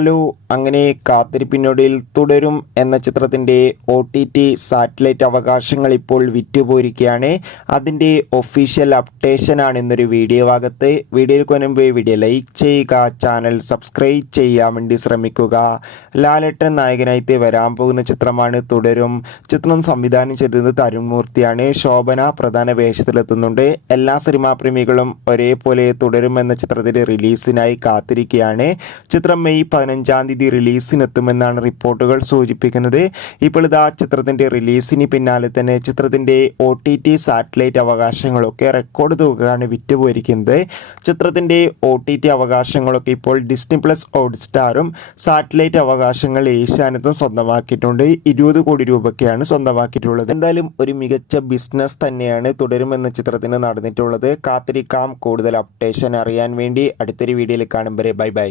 Hello അങ്ങനെ കാത്തിരിപ്പിനൊടിയിൽ തുടരും എന്ന ചിത്രത്തിന്റെ ഒ ടി ടി സാറ്റലൈറ്റ് അവകാശങ്ങൾ ഇപ്പോൾ വിറ്റുപോയിരിക്കുകയാണ്. അതിന്റെ ഒഫീഷ്യൽ അപ്ഡേഷനാണ് ഇന്നൊരു വീഡിയോ ഭാഗത്ത്. വീഡിയോയ്ക്ക് മുൻപ് വീഡിയോ ലൈക്ക് ചെയ്യുക ചാനൽ സബ്സ്ക്രൈബ് ചെയ്യാൻ വേണ്ടി ശ്രമിക്കുക. ലാലേട്ടൻ നായകനായിട്ട് വരാൻ പോകുന്ന ചിത്രമാണ് തുടരും. ചിത്രം സംവിധാനം ചെയ്തത് തരുൺമൂർത്തിയാണ് ശോഭന പ്രധാന വേഷത്തിലെത്തുന്നുണ്ട്. എല്ലാ സിനിമാ പ്രേമികളും ഒരേപോലെ തുടരും എന്ന ചിത്രത്തിന്റെ റിലീസിനായി കാത്തിരിക്കുകയാണ്. ചിത്രം മെയ് പതിനഞ്ചാം തീയതി റിലീസിനെത്തുമെന്നാണ് റിപ്പോർട്ടുകൾ സൂചിപ്പിക്കുന്നത്. ഇപ്പോൾ ഇതാ ചിത്രത്തിന്റെ റിലീസിന് പിന്നാലെ തന്നെ ചിത്രത്തിന്റെ ഒ ടി ടി സാറ്റലൈറ്റ് അവകാശങ്ങളൊക്കെ റെക്കോർഡ് തുകയാണ് വിറ്റുപോയിരിക്കുന്നത്. ചിത്രത്തിന്റെ ഒ ടി ടി അവകാശങ്ങളൊക്കെ ഇപ്പോൾ ഡിസ്നി പ്ലസ് ഹോട്ട്സ്റ്റാറും സാറ്റലൈറ്റ് അവകാശങ്ങൾ ഏഷ്യാനെത്തും സ്വന്തമാക്കിയിട്ടുണ്ട്. ഇരുപത് കോടി രൂപയ്ക്കാണ് സ്വന്തമാക്കിയിട്ടുള്ളത്. എന്തായാലും ഒരു മികച്ച ബിസിനസ് തന്നെയാണ് തുടരുമെന്ന ചിത്രത്തിന് നടന്നിട്ടുള്ളത്. കാത്തിരിക്കാം. കൂടുതൽ അപ്ഡേഷൻ അറിയാൻ വേണ്ടി അടുത്തൊരു വീഡിയോയിൽ കാണും വരെ. Bye bye.